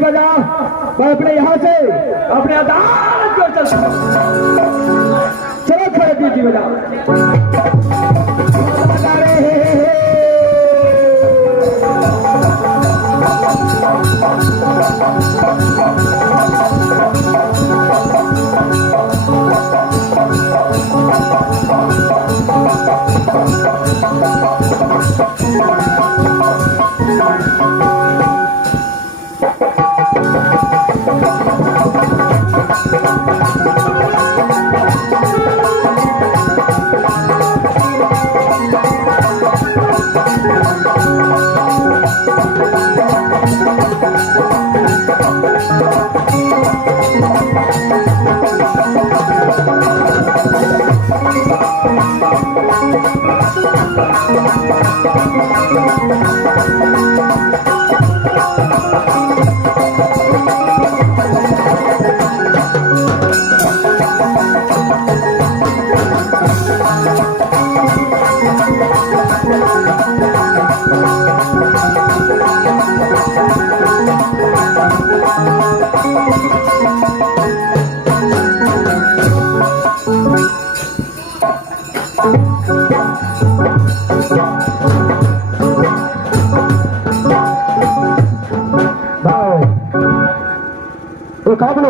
बीजी बजा, मैं अपने यहाँ से अपने अदालत को चलता हूँ। चलो खड़े बीजी बजा।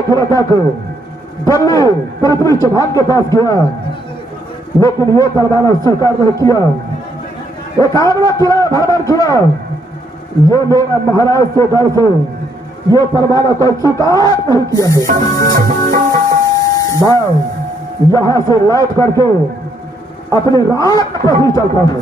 थोड़ा तक दिल्ली पृथ्वी चौहान के पास गया, लेकिन ये परवाना स्वीकार नहीं किया। एकाग्र किया, भ्रमण किया। ये मेरा महाराज से डर से ये परवाना को स्वीकार नहीं किया है। मैं यहां से लौट करके अपनी रात पर ही चलता हूं।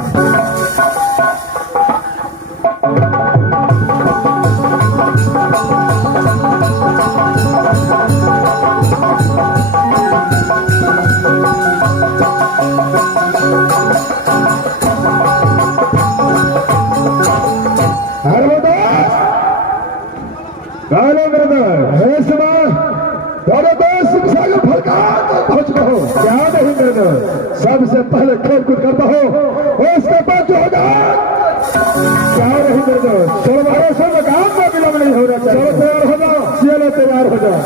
सबसे पहले खेल कूद करता हो, उसके बाद जो होगा क्या नहीं कर दो। चलो सब काम में विलंब नहीं हो रहा। चलो तैयार हो जाओ, चलो तैयार हो जाओ।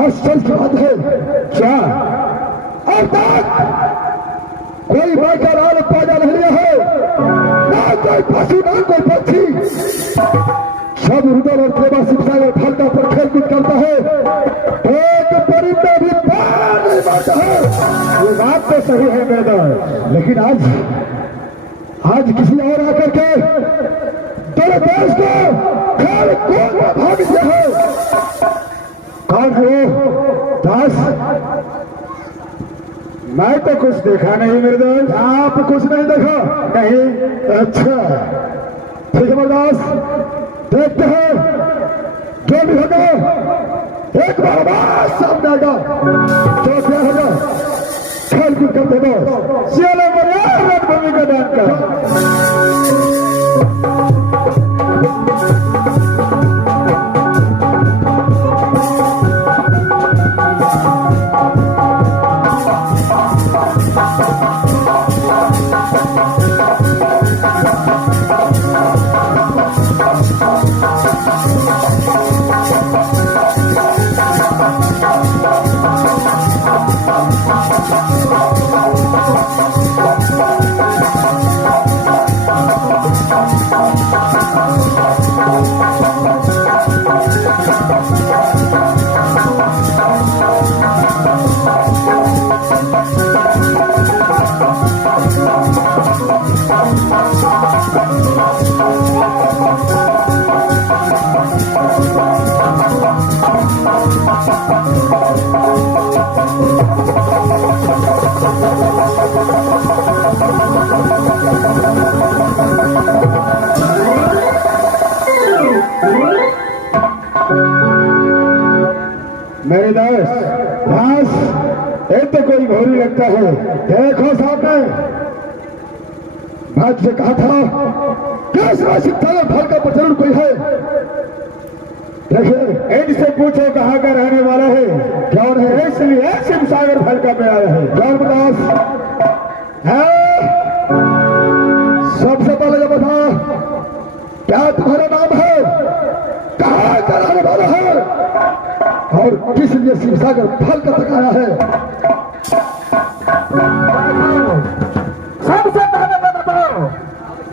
आश्चर्य की बात है क्या अब तक कोई बाइकर और पैदा नहीं लिया है, ना कोई पशु ना कोई पक्षी। सब रुदल और केबा शिक्षा फलता पर खेल कूद करता है, एक परिंदा भी पैर नहीं मारता है। ये बात तो सही है मैदान, लेकिन आज किसी और आकर के तेरे देश को खेल कूद में भाग दिया है। कौन है दास? मैं तो कुछ देखा नहीं मेरे दोस्त। आप कुछ नहीं देखा? नहीं। अच्छा ठीक है दास, देखते हैं जो भी होगा एक बार आवाज सामने आएगा तो क्या होगा। खेल कूद करते दो, चलो रणभूमि का दान कर। मेरे दास ये तो कोई घोरी लगता है। देखो सामने भाग से कहा था कैसा शिक्षा फल का प्रचलन कोई है। देखिए इनसे पूछो कहाँ का रहने वाला है, कौन है, इसलिए शिव सागर फल का पे आया है। धर्मदास है। सबसे पहले ये बताओ क्या तुम्हारा नाम है, कहाँ का रहने वाला है और किस लिए शिव सागर फल का तकाया है। सबसे पहले मैं बताओ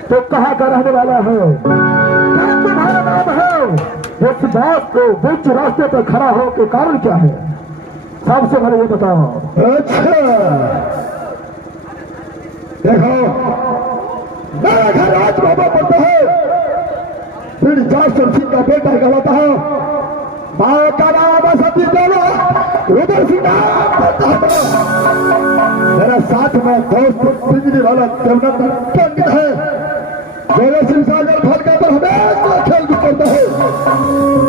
तो कहाँ का रहने वाला है, क्या तुम्हारा नाम है, इस बात को बीच रास्ते पर खड़ा हो के कारण क्या है, सबसे पहले ये बताओ। अच्छा देखो मेरा घर राज बाबा पड़ता है, फिर जासर सिंह का बेटा कहलाता है, माँ का नाम सती देवा रुद्र सिंह नाम पड़ता है। मेरा साथ में दोस्त बिजली वाला देवनाथ पंडित है, मेरे शिव सागर फल का पर हमेशा खेल भी करता है।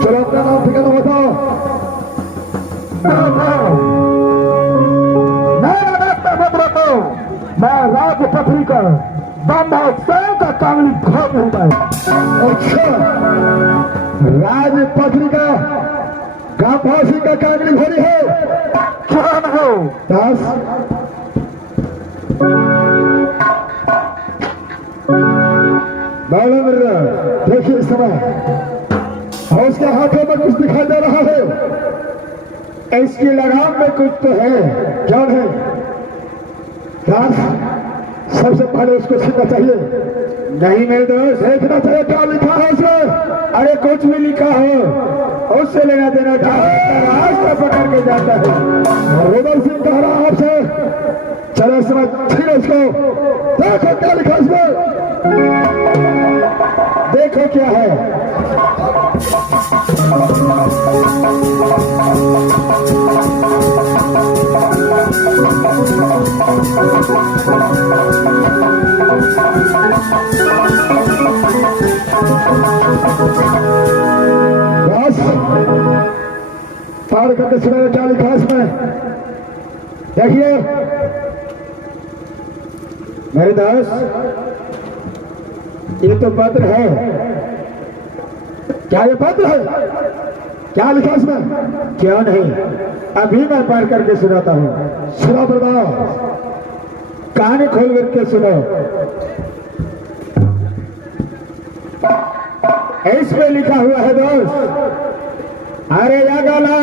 चलो अपना नाम ठिकाना बताओ। मेरा रास्ता मत रखो, मैं राजपथरी का बंधा स्वयं का कांगली भाग हूं मैं। अच्छा राजपथरी का गांधी का कांगड़ी घोड़ी है, क्या न हो दास बाला मिर्रा देखिए इस समय और उसके हाथों में कुछ दिखाई दे रहा है, इसकी लगाम में कुछ तो है, क्या है दास। सबसे पहले उसको छीनना चाहिए। नहीं मेरे दोस्त देखना चाहिए क्या लिखा है उसमें। अरे कुछ भी लिखा हो उससे लेना देना क्या है, रास्ता पकड़ के जाता है। रुद्र सिंह कह रहा है आपसे, चलो इस समय छीनो इसको, देखो क्या लिखा है इसमें, देखो क्या है। बस पार करके सुना क्या लिखा है इसमें, देखिए मेरे दास ये तो पत्र है। क्या ये पत्र है, क्या लिखा इसमें, क्यों नहीं अभी मैं पार करके सुनाता हूँ। सुना बताओ, कहानी खोल करके सुनो। इसमें लिखा हुआ है दोस्त, अरे यगला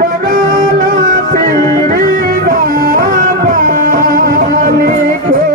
यगला श्री बाबा लिखो,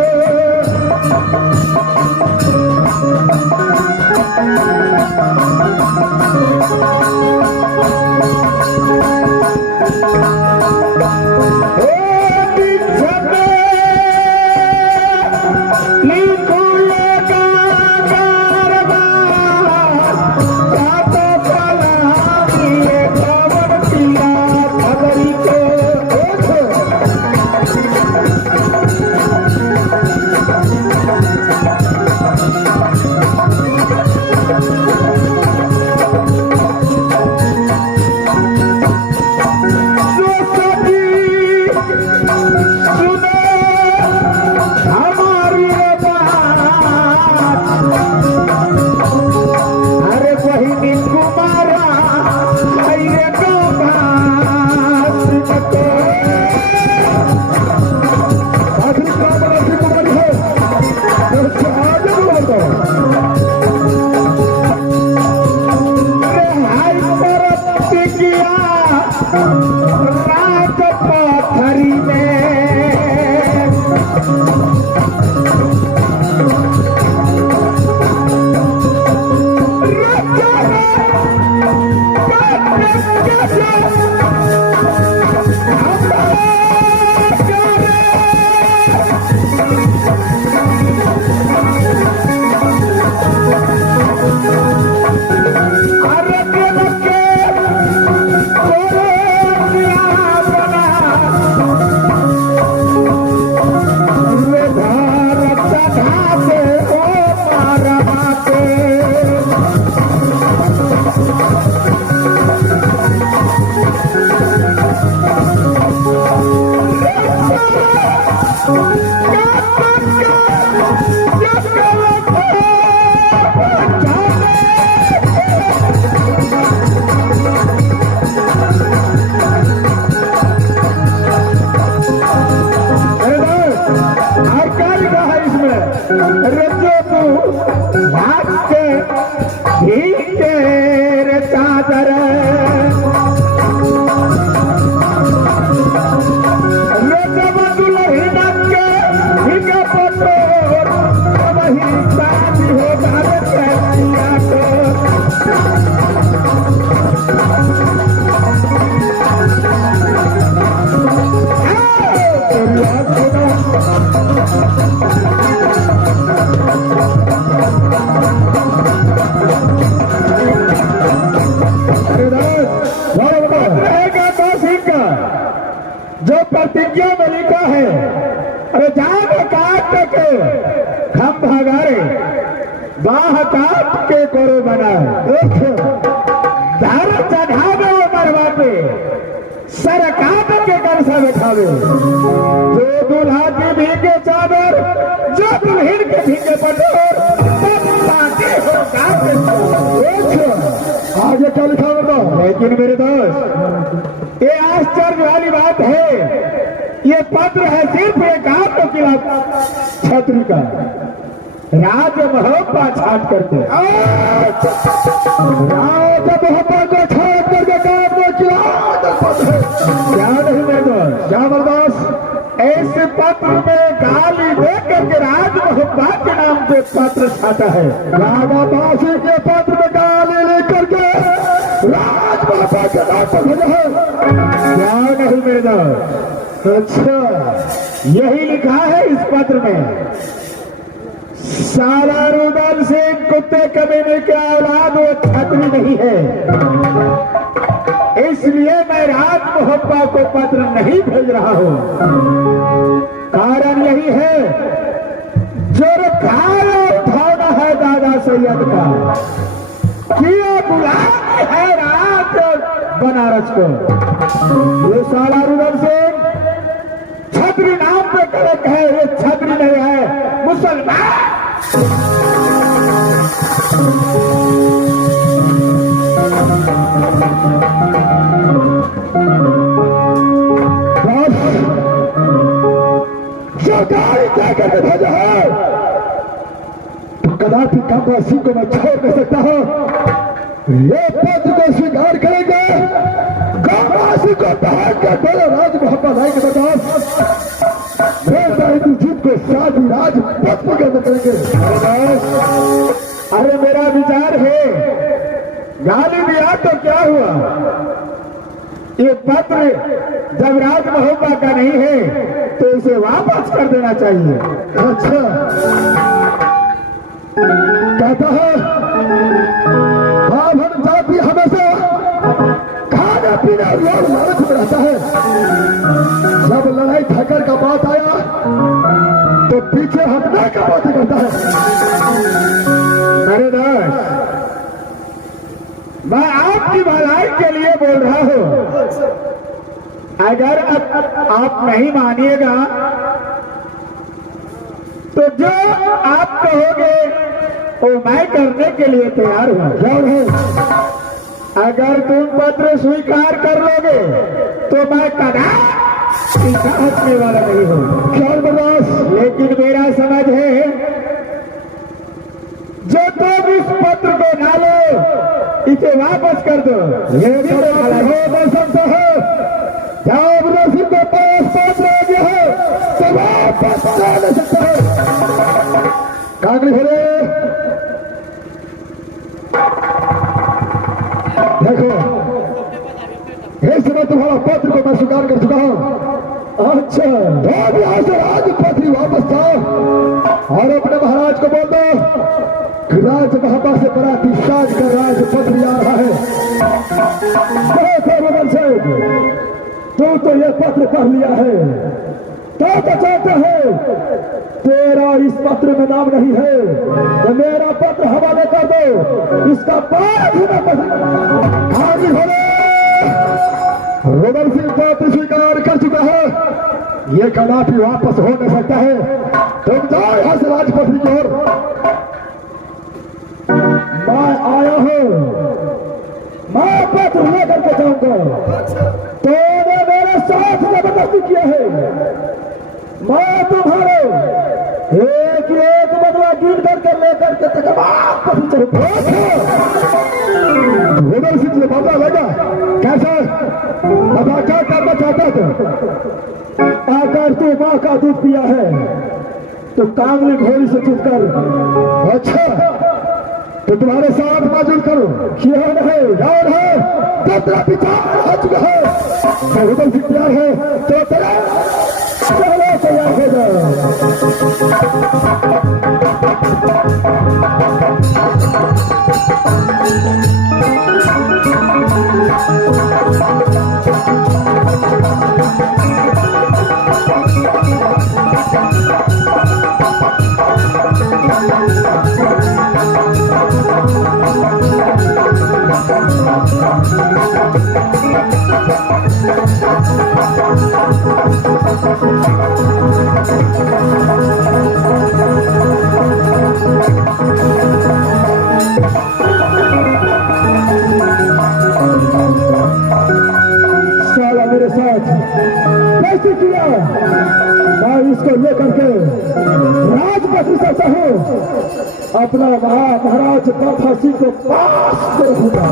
चढ़ावे वो मरवा पे सरकार के घर से बैठावे। जो दूल्हा की भीगे चादर, जो दुल्हन के भीगे पटोर, आगे क्या लिखा होगा? लेकिन मेरे दोस्त ये आश्चर्य वाली बात है, ये पत्र है सिर्फ एक आपको खिलाफ छत्री का राज मोहब्बा छाट करके राज मोहब्बा को छाट करके काम को क्या नहीं मेरे दोस्त, क्या बर्दाश्त? इस पत्र में गाली दे करके राज मोहब्बा के नाम पे पत्र छाटा है। रामाबासी के पत्र में गाली लिख करके राज मोहब्बा के नाम पर भेजा है। क्या नहीं मेरे दोस्त, अच्छा यही लिखा है इस पत्र में, साला रुदल सिंह कुत्ते कमीने के औलाद वो छतरी नहीं है, इसलिए मैं राज मोहब्बा को पत्र नहीं भेज रहा हूं। कारण यही है, जो खाया उठाना है दादा सैयद का, कि ये गुलाम है राज बनारस को। ये साला रुदल सिंह छतरी नाम पे कड़क है, ये छतरी नहीं है, मुसलमान। जो गाली देकर भेजा है तो कदापि कामराज को मैं छोड़ नहीं सकता हूं। ये पत्र को स्वीकार करेंगे, कामराज को पहन कर बोले राज मोहब्बा लाएंगे बर्दाश्त। जीत को शादी राज पत्र के करेंगे। अरे मेरा विचार है, गाली दिया तो क्या हुआ, ये पत्र जब राज मोहब्बा का नहीं है तो इसे वापस कर देना चाहिए। अच्छा कहता है हम जाति हमेशा खाना पीना और लालच में रहता है। जब लड़ाई झगड़ का बात आया तो पीछे हटने का बात करता है। मेरे दोस्त, मैं आपकी भलाई के लिए बोल रहा हूं, अगर आप नहीं मानिएगा तो जो आप कहोगे वो मैं करने के लिए तैयार हूं। अगर तुम पत्र स्वीकार कर लोगे तो मैं कदापि हटने वाला नहीं हूं। ख्याल बर्दाश्त। लेकिन मेरा समझ है, जो तुम इस पत्र को ना लो, इसे वापस कर दो। ये हो सकता है जब रसी के पास पत्र आ गया है तो वापस ले सकता है। कागली भरे देखो, इस समय तुम्हारा पत्र को मैं स्वीकार कर चुका हूं। अच्छा तो यहाँ से राजपत्र वापस जाओ और अपने महाराज को बोल दो राज मोहब्बा से बराती साज कर राजपत्र आ रहा है। तू तो ये पत्र पढ़ लिया है, क्या चाहते हो? तेरा इस पत्र में नाम नहीं है तो मेरा पत्र हवाले कर दो, इसका पाठ ही ना पढ़। रुदल सिंह पत्र स्वीकार कर चुका है, ये कदापि वापस हो नहीं सकता है। तुम जाओ यहां से राजपथ की ओर। मैं आया हूं, मैं पत्र लेकर के जाऊंगा। तूने मेरे साथ जबरदस्ती किया है, मैं तुम्हारे एक एक बदला गिन करके लेकर के रुदल सिंह से पता लगा कैसे बता क्या करना चाहता था। आकर तू माँ का दूध पिया है तो कांगली घोड़ी से चुप कर। अच्छा तो तुम्हारे साथ मौजूद करो, क्यों है यार है तो तेरा विचार हो चुका है। तो रुदल सिंह तैयार है तो तेरा चलो तैयार हो जाओ। साला मेरे साथ कैसे किया, मैं इसको लेकर के राजपथ सकता हूँ, अपना महाराज बाबा सिंह को पास करूंगा।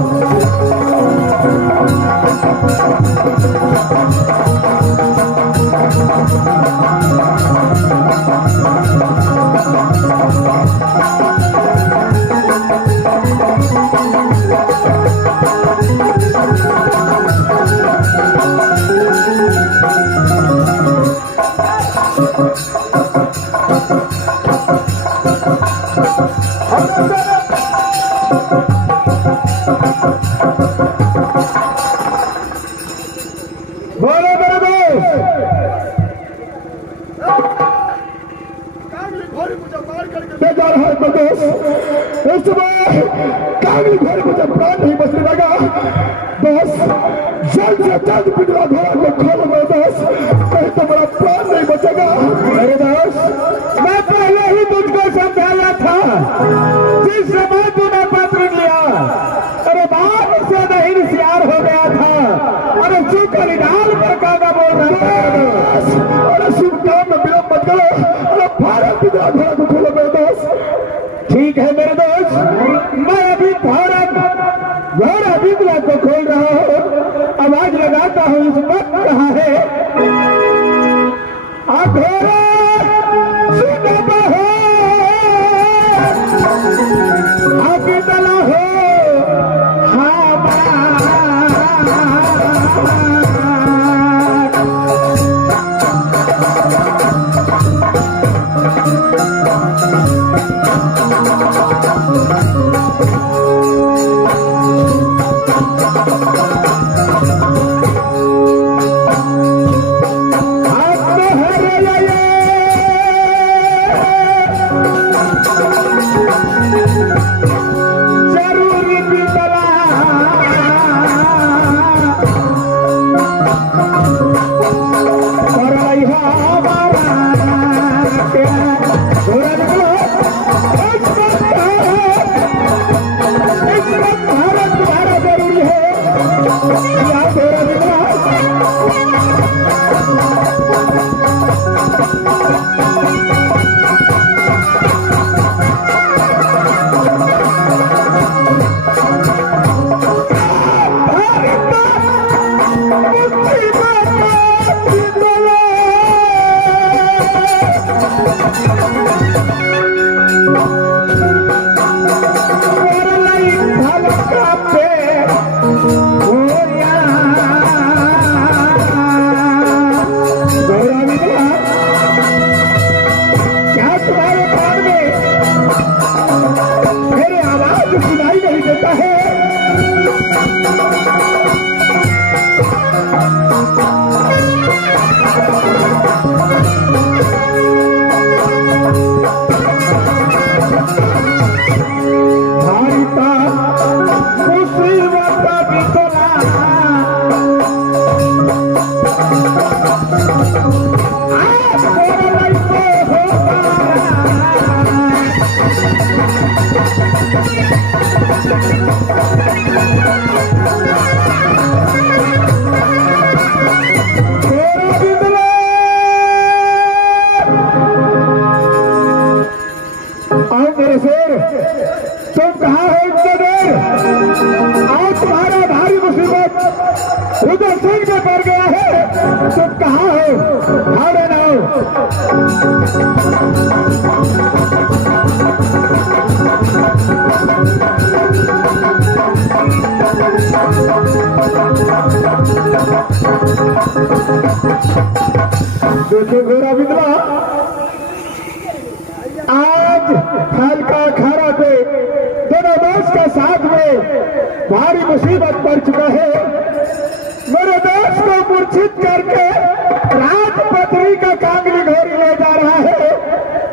बोलो मेरे दोस्त जा रहा है बलदेव, इस समय कांगली घोड़े मुझे प्राण नहीं बचने लगा। बस जल्द से जल्द पिटवा घोड़ा को खोलो मेरे दोस्त, कहीं तो बड़ा प्राण नहीं बचेगा। मेरे दोस्त मैं पहले ही तुझको समझाया था, जिस समय तूने पत्र लिया अरे बाप से नहीं होशियार हो गया था। अरे चुप निडाल पर कागा बोल रहा था। अरे शुभ काम में विलंब मत करो, अरे भारत पिटवा घोड़ा को खोलो मेरे दोस्त। ठीक है मेरे दोस्त, मैं अभी भारत घोड़ा विद्या को खोल रहा हूँ, आवाज लगाता हूँ। इस वक्त कहा है घोड़ा आगे दला हो उधर सिंह में पड़ गया है, तुम कहाँ हो? भाड़े ना देखो घोड़ा विधवा, आज हल्का अखाड़ा पे दोनों दोस्त के साथ में भारी मुसीबत पड़ चुका है। मेरे दोस्त को मूर्छित करके राजपत्री का कांगली घोड़ी ले जा रहा है।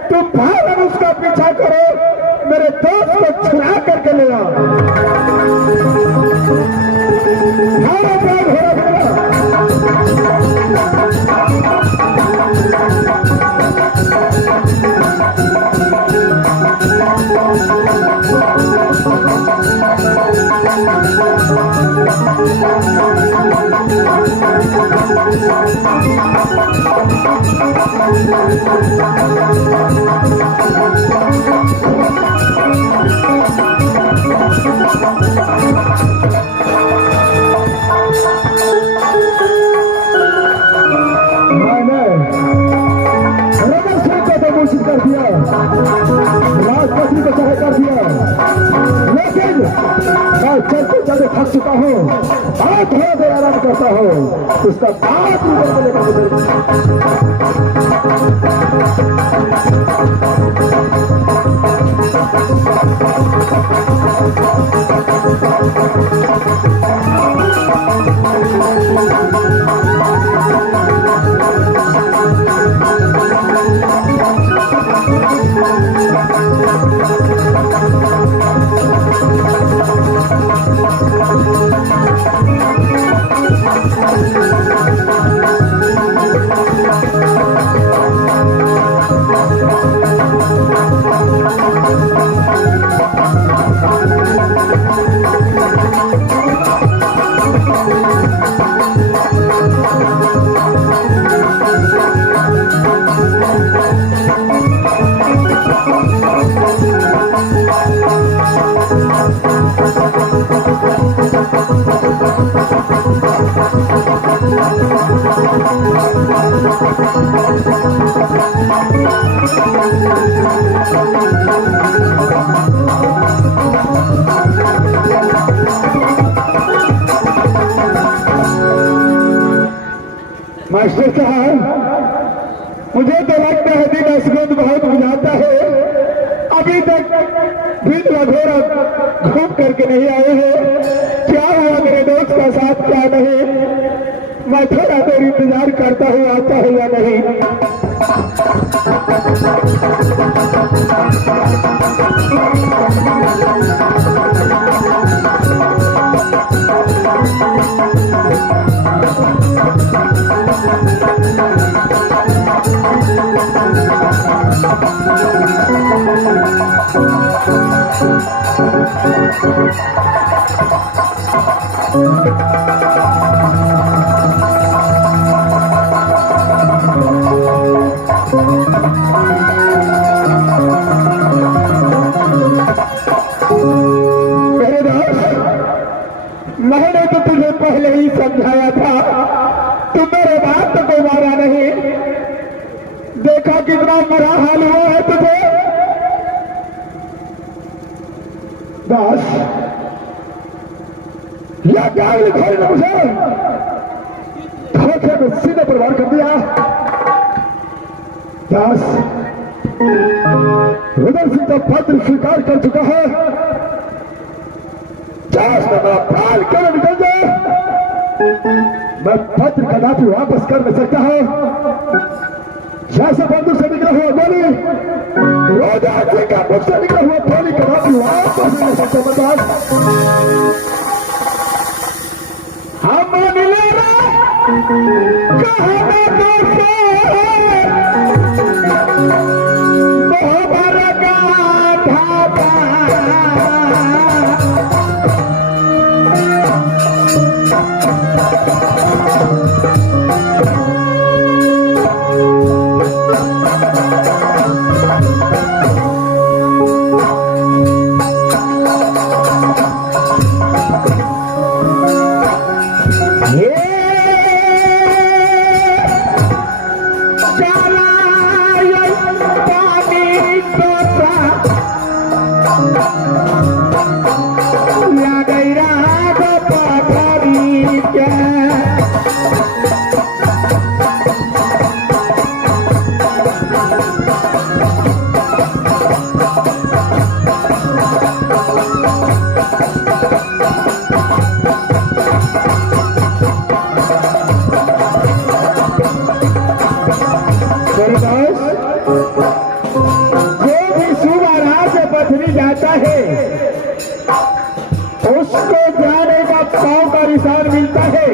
तुम भाग उसका पीछा करो, मेरे दोस्त को छुड़ा करके ले आओ। हमारा प्राण हो रहा मैंने रमन सिंह को तो घोषित कर दिया, राजपत्री को चाहे कर दिया, लेकिन मैं चलते चलते थक चुका हूँ और थोड़ा देर आराम करता हूँ, उसका बाद मास्टर साहब, मुझे तो लगता है दिन असगुंद बहुत बुझाता है, अभी तक दिन वगैरह घूम करके नहीं आए हैं। क्या हुआ मेरे दोस्त का साथ, क्या नहीं, मैं थोड़ा देर इंतजार करता हूँ आता है या नहीं। मेरे दोस्त, मैंने तो तुझे पहले ही समझाया था, तू मेरे बात को मारा नहीं। देखा कितना बुरा हाल हुआ है तुझे। दास, यह क्या लिखा है मुझे, धोखे में सीधे पर वार कर दिया। दास, रुदल सिंह का पत्र स्वीकार कर चुका है, चाहे मेरा प्राण क्यों न निकल जाए, मैं पत्र कदापि वापस कर नहीं सकता हूं। जैसे बंधु से निकला हुआ गोली, रोजा सिंह का मुख से निकला हुआ गोली कदापि वापस नहीं सकता। बताओ, हम मिले मिलता है,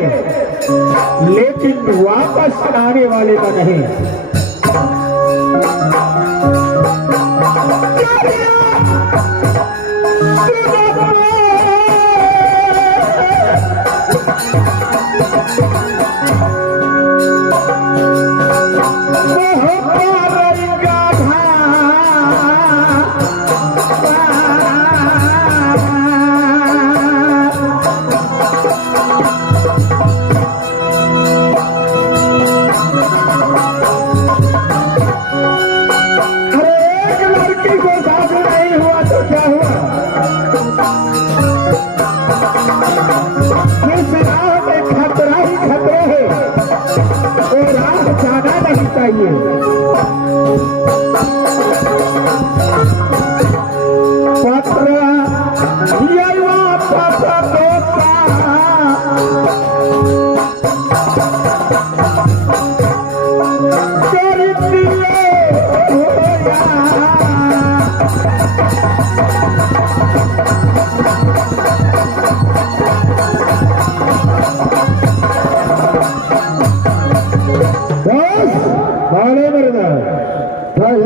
लेकिन वापस आने वाले का नहीं।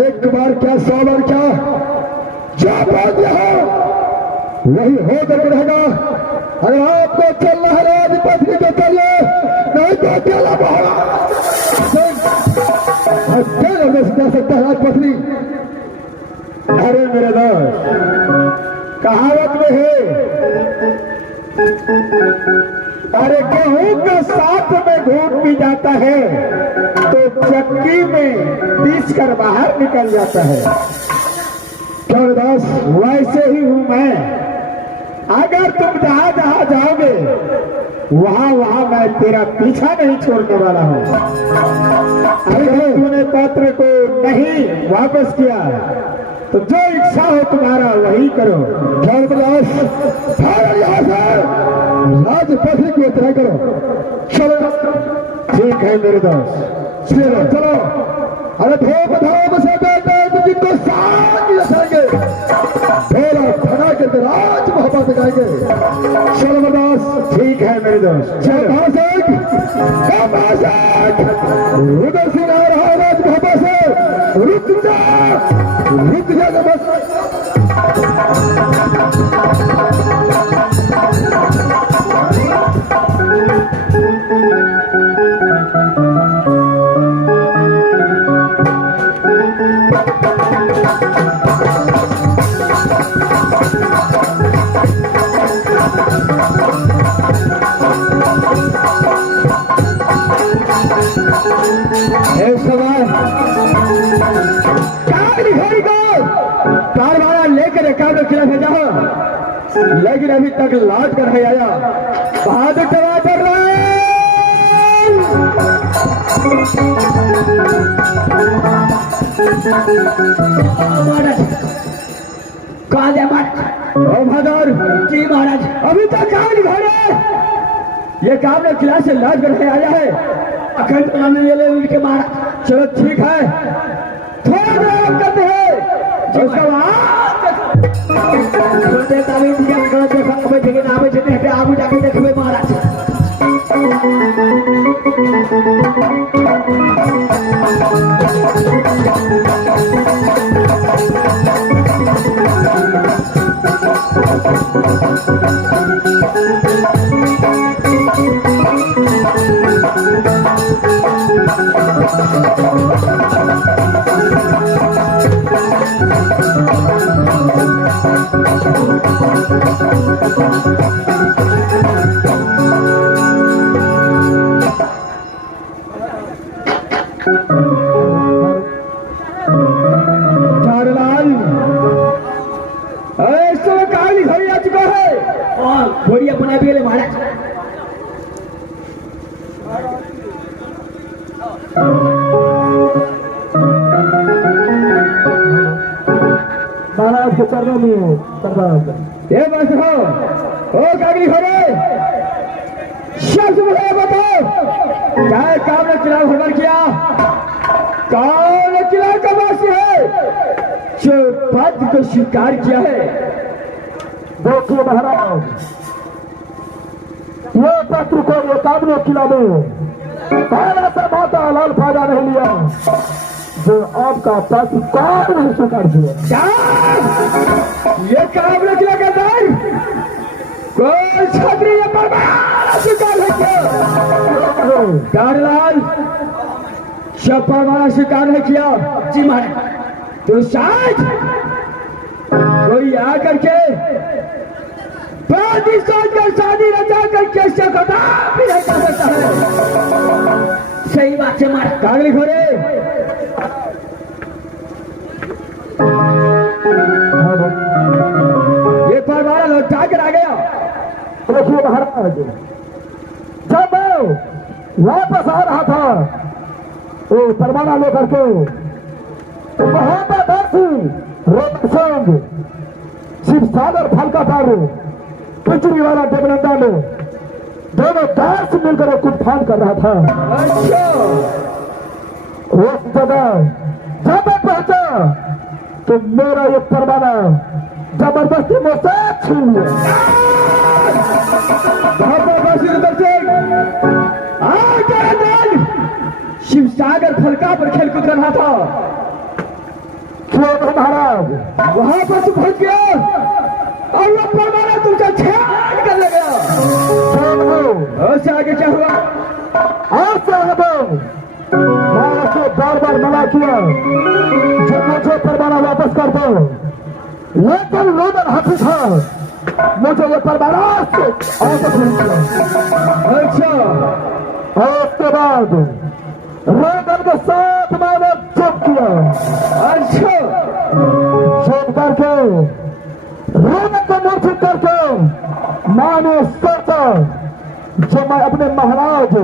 एक बार क्या 100 बार क्या, जो बात हो वही हो करके रहेगा। अगर आपको चलना है राजपथी तो चलिए, नहीं तो अकेला जा सकता है राजपथी। अरे मेरे दोस्त, कहावत में है, अरे गेहूं का साथ में घूम भी जाता है तो चक्की में पीस कर बाहर निकल जाता है। क्या दास, वैसे ही हूं मैं। अगर तुम जहां जहां जाओगे वहां वहां मैं तेरा पीछा नहीं छोड़ने वाला हूं। अगर तूने पत्र को नहीं वापस किया तो जो इच्छा हो तुम्हारा वही करो। राजपथी की तरह करो। चलो ठीक है मेरे दोस्त, चलो चलो। अरे धोप धाम से जिनको साथ रखेंगे, ढोला फना करके राज मोहब्बत गाएंगे। चलो दोस्त, ठीक है मेरे दोस्त। चलो उधर सिंह आ रहा है राज मोहब्बत से, रुक जा बस। लेकिन अभी तक लौट कर नहीं आया। बहादुर टमाटर बहादुर जी महाराज, अभी तक काम नहीं भरे। ये काम ने किला से लौट कर नहीं आया है। अखंड में ये ले उनके मारा। चलो ठीक है, थोड़ा देर करते हैं। जिसका तालीम दिया देखा आगे जाके देखिए महाराज। घोड़िया बना भी ले महाराज। महाराज के चरणों में सरदार ये बस हो कागली घोड़े, शब्द मुझे बताओ, क्या काम ने चुनाव भ्रमण किया? कौन किला का वासी है जो पद को स्वीकार किया है? देखिए महाराज, ये पत्र को एकावने किला में पहले से माता लाल फायदा नहीं लिया जो आपका पत्र कौन नहीं स्वीकार किया। क्या ये काबले किला का दार कोई क्षत्रिय परमाणु स्वीकार नहीं किया। प्यारेलाल जब परमाणु स्वीकार नहीं किया जी महाराज तो शायद कोई आकर के शादी सोचकर शादी रचा कर कैसे खता भी नहीं कर सकता है। सही बात से मार कागली घोड़े ये परवाना लौटा कर आ गया। देखिए महाराज जब मैं वापस आ रहा था वो परवाना लेकर के तो वहां पर दर्शी रोहन सिंह शिव सागर फलका पारू पिछड़ी वाला देवनंदा ने दोनों कार से मिलकर कुछ फान कर रहा था। अच्छा उस जगह जब मैं पहुंचा तो मेरा ये परवाना जबरदस्ती मुझसे छीन लिया। शिव सागर फलका पर खेल कूद रहा था क्यों महाराज वहां पर तू पहुंच गया और वो परवाना तुमसे छेड़ कर ले गया। और से आगे क्या हुआ? मैं उसे बार बार मना किया जब मुझे परवाना वापस कर दो लेकिन रोदन हाथी था मुझे ये परवाना वापस नहीं किया। अच्छा और उसके बाद रोदन के साथ मैंने जब किया। अच्छा जब करके रोदन को मूर्छित करके मैंने सोचा जब मैं अपने महाराज तो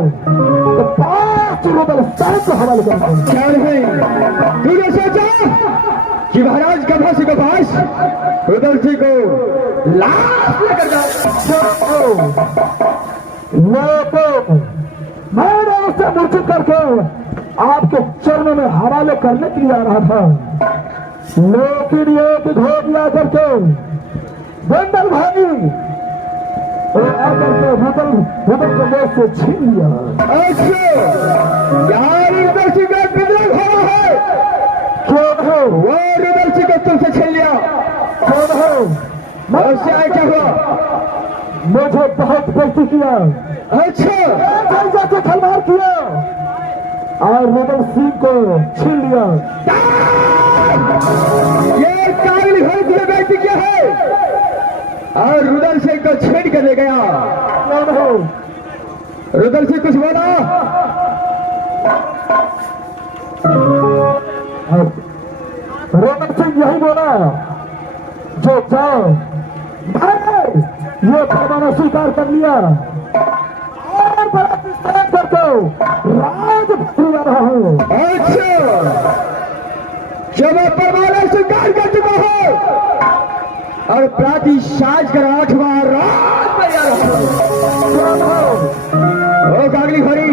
5 रुपये सैन को हवाले कर दूं। क्या नहीं तूने सोचा कि महाराज गधा सिंह के पास रुदल सिंह को लाश लेकर जाओ। लेकिन मैंने उसे मूर्छित करके आपके चरणों में हवाले करने के लिए आ रहा था लेकिन ये घोटिया करके बंडल भागी आकर के रुदल को मेरे से छीन लिया। अच्छा यार रुदल सिंह का विद्रोह हो है क्यों हो वो रुदल सिंह को तुमसे छीन लिया। क्यों हो और से आए क्या हुआ? मुझे बहुत बेइज्जती किया। अच्छा जैसे खलवार किया और रुदल सिंह को छीन लिया। ये काबिल घर की व्यक्ति क्या है और रुदल सिंह को छेड़ कर ले गया। कौन हो रुदल सिंह कुछ बोला? रोमन सिंह यही बोला जो जाओ भाई ये परवाना स्वीकार कर लिया और बड़ा विस्तार करके राज भूल रहा हूँ। अच्छा जब मैं परवाना स्वीकार कर चुका हूँ और प्राति साज कर 8वां रात में जा रहा हूँ। ओ कागली भरी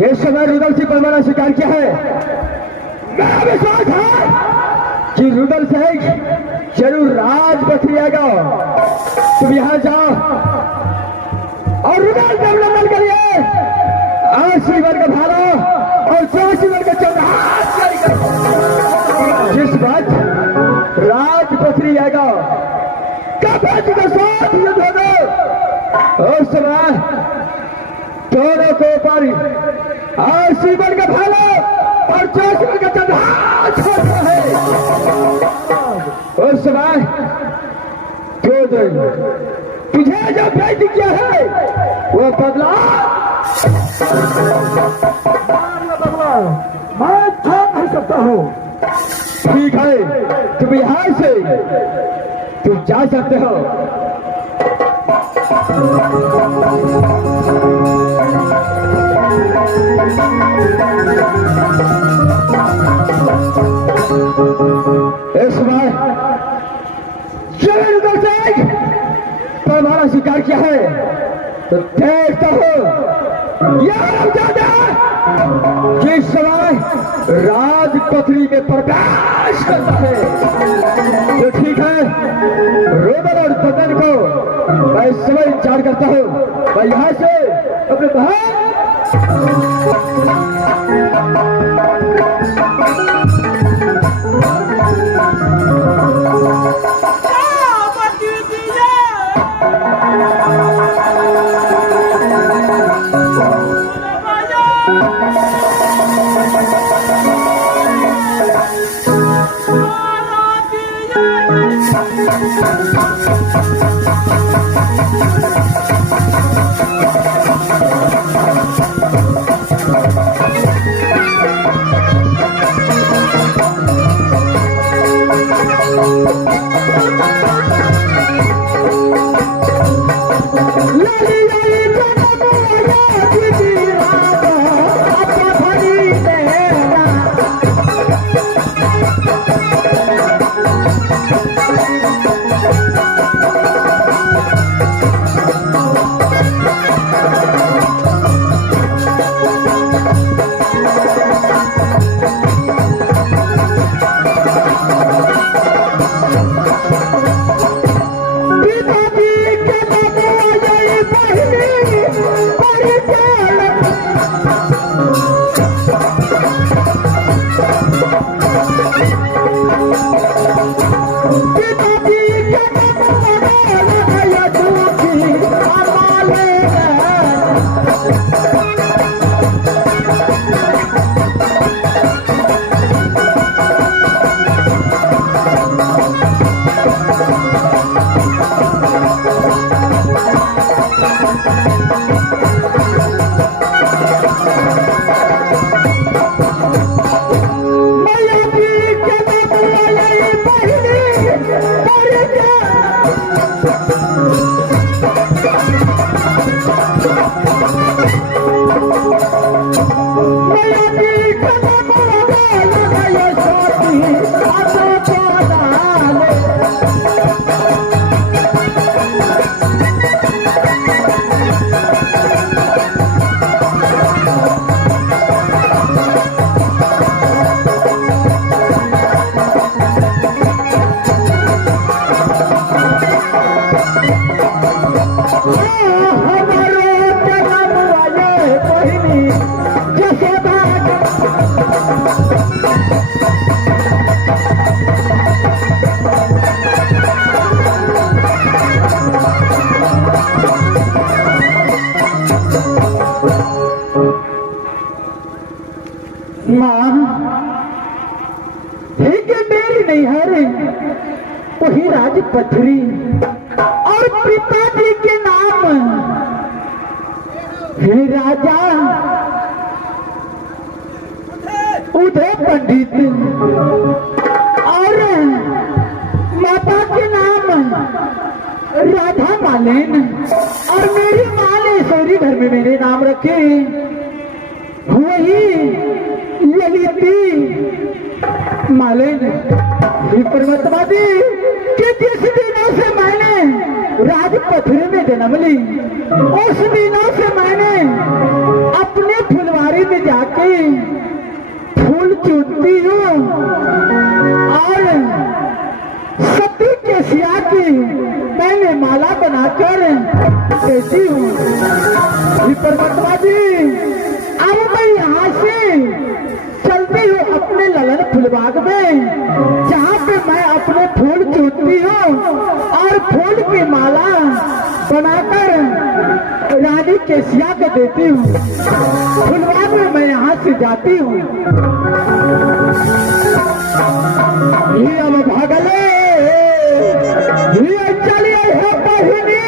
ये समय रुदल सिंह परवाना स्वीकार किया है। मेरा विश्वास है कि रुदल सिंह जरूर राज बखरी आएगा। तुम यहां जाओ और रुदल से अभिनंदन करिए। 80 वर्ग का भाला और 84 वर्ग का चौहान जारी करो। जिस बात राज बखरी आएगा कपाटी के साथ युद्ध होगा उस समय दोनों के ऊपर 80 वर्ग का भाला और 84 वर्ग का चौहान छोड़ता है। उस समय तुझे जो भेज किया है वो बदला मैं छोड़ नहीं सकता हूँ। ठीक है तुम यहां से तुम जा सकते हो। इस बार परवाना स्वीकार किया है तो देखता हो यार जिस समय राजपथरी में प्रकाश करता है तो ठीक है। रोदन और तदन को मैं समय इंतजार करता चाहता हूँ मैं यहाँ से अपने बहन वही राजपथरी और पिताजी के नाम है राजा उदय पंडित और माता के नाम राधा मालिन और मेरी माँ ने सोरी घर में मेरे नाम रखे वही ललिती मालिन। परमात्मा दी कि जिस दिनों से मैंने राजपथरी में जन्म ली उस दिनों से मैंने अपने फुलवारी में जाके फूल चुनती हूँ और सती के सिया की मैंने माला बनाकर देती हूँ। परमात्मा जी अब मैं यहाँ से चलती हूँ अपने ललन फुलबाग में जहाँ पे मैं अपने फूल चुनती हूँ और फूल की माला बनाकर रानी केसिया को देती हूँ। फुलबाग में मैं यहाँ से जाती हूँ। ये अब भागले ये चलिए है बहिनी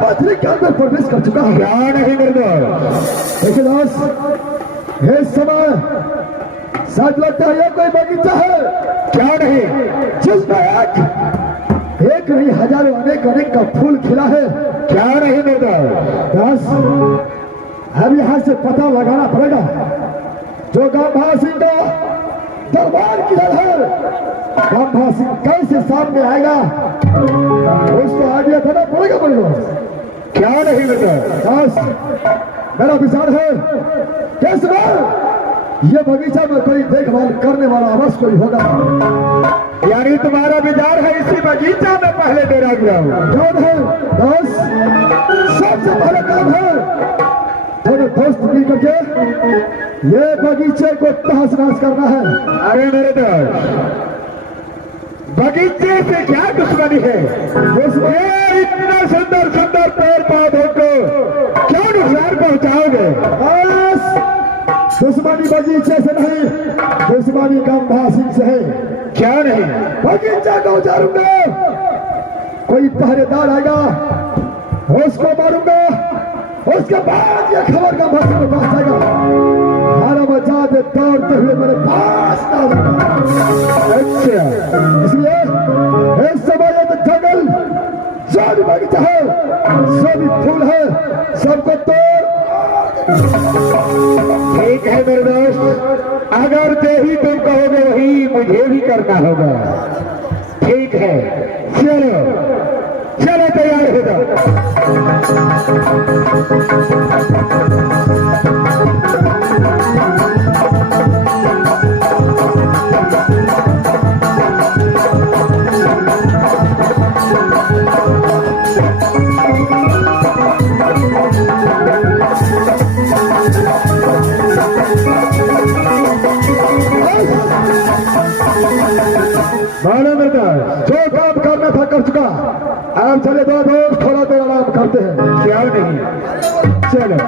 पथरी के अंदर प्रवेश कर चुका है। क्या नहीं निर्दोष। देखिए दोस्त, ये समय शायद लगता है ये कोई बगीचा है, क्या नहीं, जिसमें एक नहीं हजारों अनेक अनेक का फूल खिला है। क्या नहीं निर्दोष। बस अब यहाँ से पता लगाना पड़ेगा जो गांधा सिंह का दरबार किधर है। गांधा सिंह कैसे सामने आएगा उसको आगे देना पड़ेगा। क्या नहीं निर्दोष। मेरा विचार है कैसे ये बगीचा में कोई देखभाल करने वाला अवश्य कोई होगा। यानी तुम्हारा विचार है इसी बगीचा में पहले डेरा गया हूँ। कौन है दोस्त? सबसे पहले काम है थोड़े दोस्त मिल करके ये बगीचे को तहस नहस करना है। अरे मेरे दोस्त, बगीचे से क्या दुश्मनी है? ये इतना सुंदर सुंदर पेड़ पौधों को क्यों नुकसान पहुंचाओगे? बस दुश्मनी बगीचे से नहीं, दुश्मनी गांधा सिंह से है। क्या नहीं, बगीचा को उजारूंगा, कोई पहरेदार आएगा उसको मारूंगा, उसके बाद ये खबर का भाषण में पहुंचेगा, हमारा मजाज दौड़ते हुए मेरे पास ना आएगा। अच्छा, इसलिए इस समय ये जंगल जो भी बगीचा है, जो भी फूल है, सबको तोड़। ठीक है मेरे दोस्त, अगर जो ही तुम कहोगे वही मुझे भी करना होगा। ठीक है, चलो चलो तैयार हो जाओ। मानो मृदा जो काम करना था कर चुका। आराम चले दो दोस्त, थोड़ा देर आराम करते हैं, क्या नहीं। चलो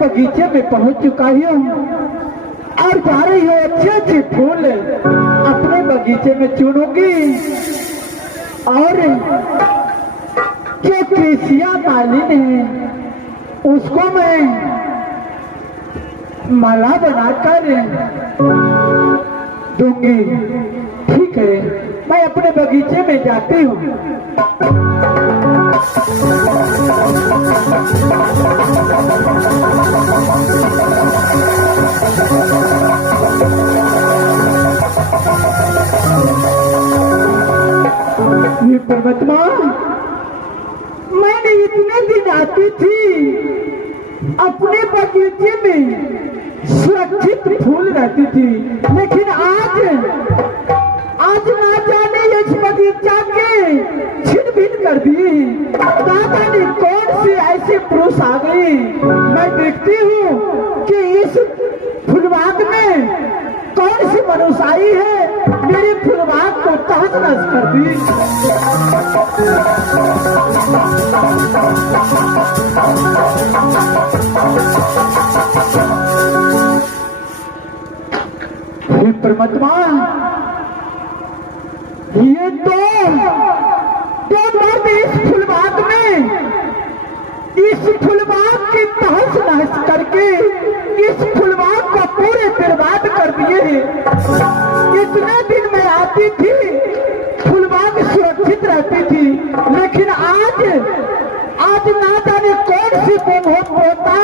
बगीचे में पहुंच चुका हूँ और जा रही हूँ अच्छे अच्छे फूल अपने बगीचे में चुनूंगी और जो कृषिया मालिन है उसको मैं माला बनाकर दूंगी। ठीक है, मैं अपने बगीचे में जाती हूँ। ये परमात्मा, मैंने इतने दिन आती थी अपने बगीचे में सुरक्षित फूल रहती थी, लेकिन आज ना जाने इस बगीचा के छिन भिन कर दिए। ना जाने कौन से ऐसे पुरुष आ गए। मैं देखती हूँ कि इस फुलबाग में कौन सी मनुष्य आई है, मेरे फुलबाग को तहस नहस कर दी। हे परमात्मा, ये तो मर्द इस फुलबाग में इस फुलबाग की तहस नहस करके इस फुलबाग को पूरे बर्बाद कर दिए हैं। इतने दिन मैं आती थी, फुलबाग सुरक्षित रहती थी, लेकिन आज ना जाने कौन सी बहुत होता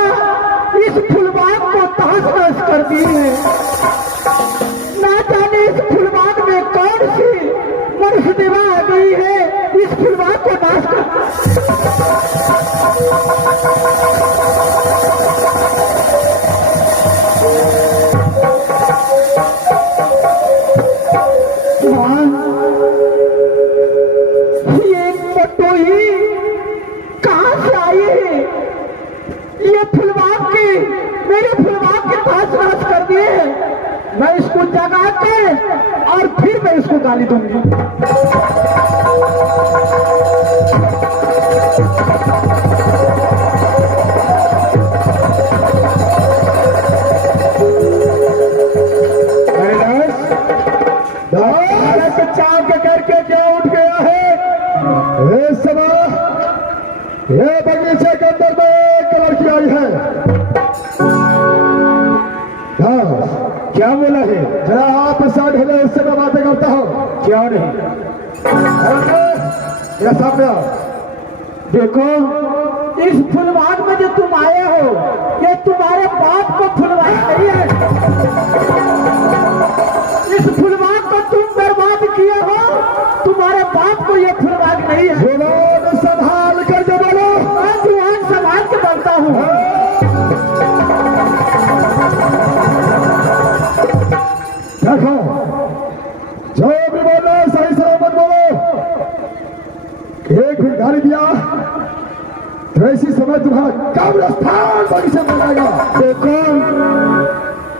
इस फुलबाग को तहस नहस कर दी है। ना जाने इस फुलबाग में कौन सी मनुष्य देवा आ गई है, इस फुलबाग को नाश कर। ये पटोही कहाँ से आई है? ये फुलबाग की मेरे फुलबाग के तहस नहस कर दिए। मैं इसको जगा के और फिर मैं इसको गाली दूंगी। चाव के करके क्या उठ गया है? इस समय ये बगीचे के अंदर में एक लड़की आई है। हाँ, क्या बोला है? जरा आप साइड हो जाए, इससे मैं बातें करता हूँ। क्या नहीं? ये सामने आओ। देखो, इस फुलबाग में जो तुम आए हो, ये तुम्हारे बाप को फुलबाग नहीं है। इस फुलबाग को तुम बर्बाद किए हो, तुम्हारे बाप को ये फुलबाग नहीं है। जुबान संभाल कर जो बोलो। मैं जुबान संभाल के बोलता हूँ। देखो, जो भी बोलो सही सलामत बोलो। एक भी गाली दिया तो इसी समय तुम्हारा कब्रिस्तान बगीचे में जाएगा। देखो,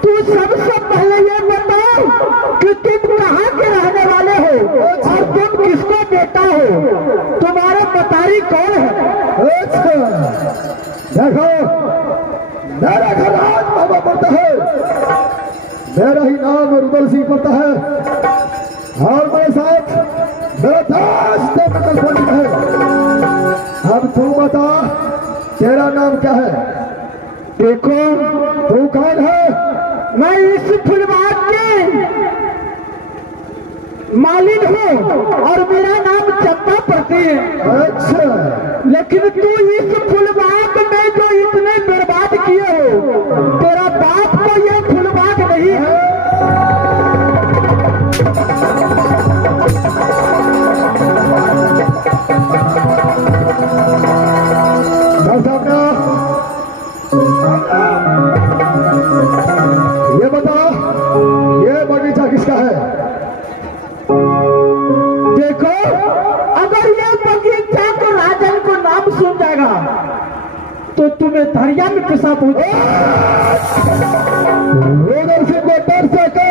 तू सबसे पहले ये बताओ कि तुम कहाँ के रहने वाले हो और तुम किसको बेटा हो? तुम्हारा मतारी कौन है? अच्छा, देखो, मेरा घर राज बाबा पड़ता है, मेरा ही नाम रुदल सिंह पड़ता है और मेरे साथ मेरा दास तेरा पंडित है। अब तू बता, तेरा नाम क्या है? देखो, तू कौन है? मैं इस फुलबाग के मालिक हूँ और मेरा नाम चंपा पड़ती है। अच्छा, लेकिन तू इस फुलबाग में जो इतने बर्बाद किए हो, तेरा बाप को ये फुलबाग नहीं है। ये बता, ये बगीचा किसका है? देखो, अगर ये बगीचा को राजन को नाम सुन जाएगा तो तुम्हें दरिया में पेशाब हो। उधर से को डर से कह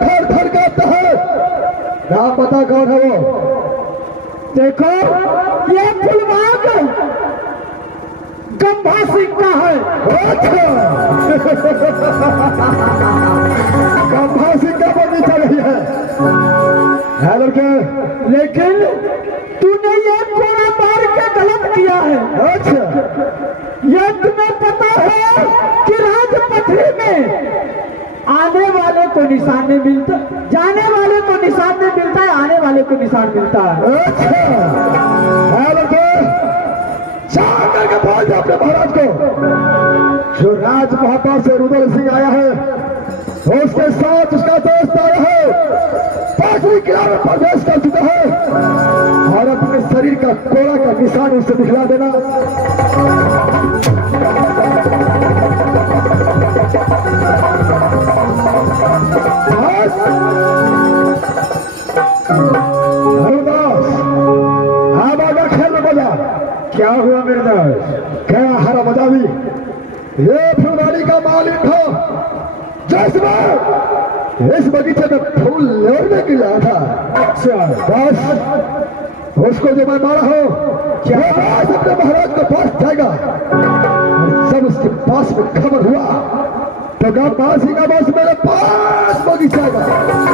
थर थर करता है। नाम पता कौन है वो? देखो, ये फुलबाग गंभा सिंह का है। अच्छा गंभा सिंह का बगीचा नहीं है लड़के। लेकिन तूने ये कोड़ा मार के गलत किया है। अच्छा ये तुम्हें पता है कि राजपथरी में आने वाले को निशान नहीं मिलता, जाने वाले को निशान नहीं मिलता है, आने वाले को निशान मिलता है। अच्छा लड़के चाह करके बोल दे अपने महाराज को जो राज महापा से रुदल सिंह आया है उसके साथ उसका दोस्त आया है, पांचवी किला में प्रवेश कर चुका है और अपने शरीर का कोड़ा का निशान उसे दिखला देना। हरदास अब आगे खेल में बजा। क्या हुआ मेरे दास? क्या हरा मजावी ये फुलवाड़ी का मालिक हो जिसमें इस बगीचे में फूल लेने के लिए आया था। अच्छा बस उसको जो मैं मारा हो क्या बस अपने महाराज के पास जाएगा और जब उसके पास में खबर हुआ तो गंभासी का बस मेरे पास बगीचा आएगा।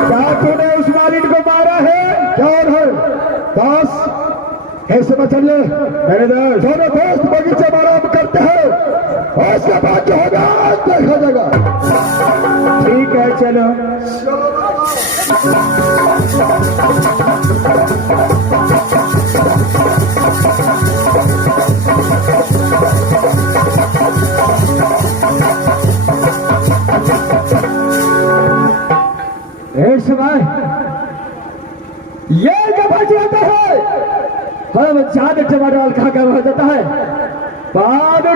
क्या तूने उस मालिक को मारा है? क्या है दास ऐसे में चलिए मेरे दोस्त दोनों दोस्त बगीचे में आराम करते हैं और उसके बाद जो होगा देखा जाएगा। ठीक है चलो। इस समय ये जब जाता है हम ज्यादा टमाटर खा कर हो जाता है बाद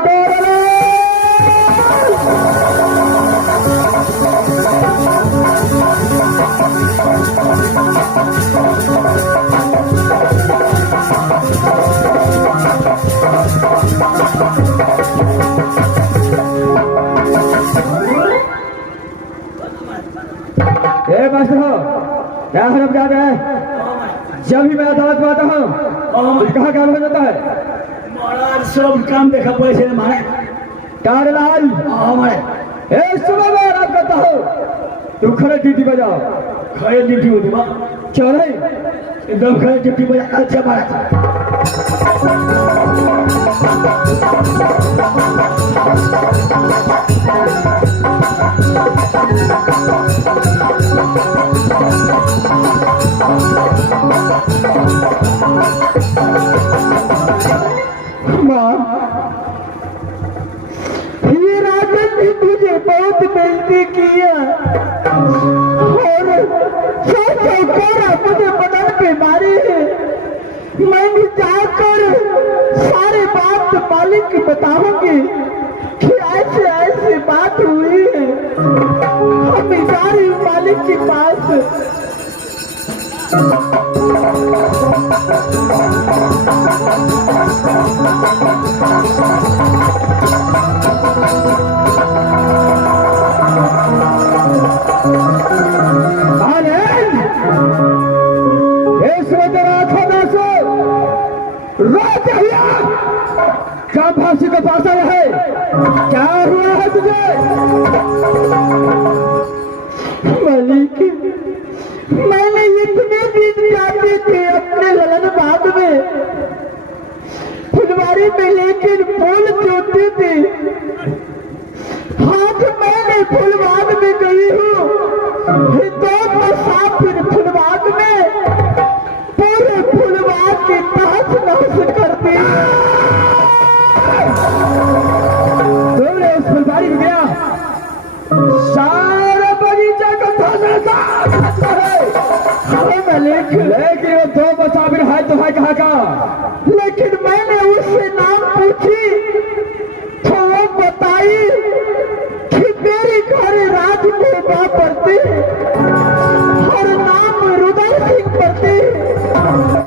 मस्त हो क्या हरम जा रहा है। जब भी मैं अदालत में आता हूँ कहाँ काम हो जाता है? महाराज सब काम देखा पैसे ने मारे कारलाल सुबह में आराम करता हूँ तू खड़े ड्यूटी पे जाओ। खड़े ड्यूटी होती बा चल एकदम खड़े ड्यूटी पे अच्छा मारा ये राजन ने तुझे बहुत बेइज्जती की है और मुझे बदन पे मारी है। मैंने जाकर सारे बात मालिक की बताऊंगी कि ऐसे ऐसी बात हुई है। हम जा रही हूँ मालिक के पास। फांसी का पास आया है। क्या हुआ है तुझे? मालिक मैंने इतने दिन जाते थे अपने ललन बाग में फुलवारी में लेकिन फूल जोते थे। आज मैंने फुलबाग में गई हूँ दो मुसाफिर फुलबाग में पूरे फुलबाग की तहस नहस कर दी। उस फुलबाड़ी में गया सारा बगीचा का लेकिन वो दो मुसाफिर है तो है कहाँ का। लेकिन मैंने